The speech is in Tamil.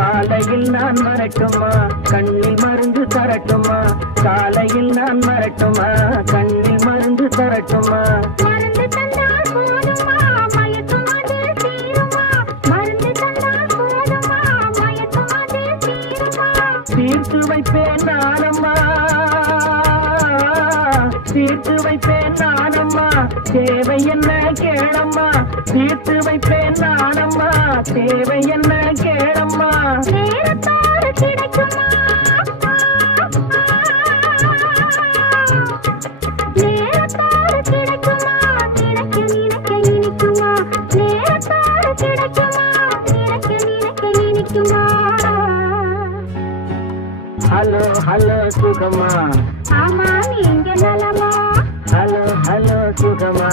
காலையில் நான் வரட்டுமா கண்ணில் மருந்து தரட்டுமா காலையில் நான் வரட்டுமா கண்ணில் மருந்து தரட்டுமா மருந்து தந்தால் போதுமா மயக்கம் அதில் தீருமா மருந்து தந்தால் போதுமா மயக்கம் அதில் தீருமா தீர்த்து வைப்பேன் நானம்மா தீர்த்து வைப்பேன் நானம்மா தேவை என்ன கேளம்மா தீர்த்து வைப்பேன் நானம்மா தேவை என்ன கேளம்மா நேரத்தோடு கிடைக்குமா நேரத்தோடு கிடைக்குமா நினைக்க நினைக்க இனிக்குமா நேரத்தோடு கிடைக்குமா நினைக்க நினைக்க இனிக்குமா ஹலோ ஹலோ சுகமா ஆமா நீங்க நலமா ஹலோ ஹலோ சுகமா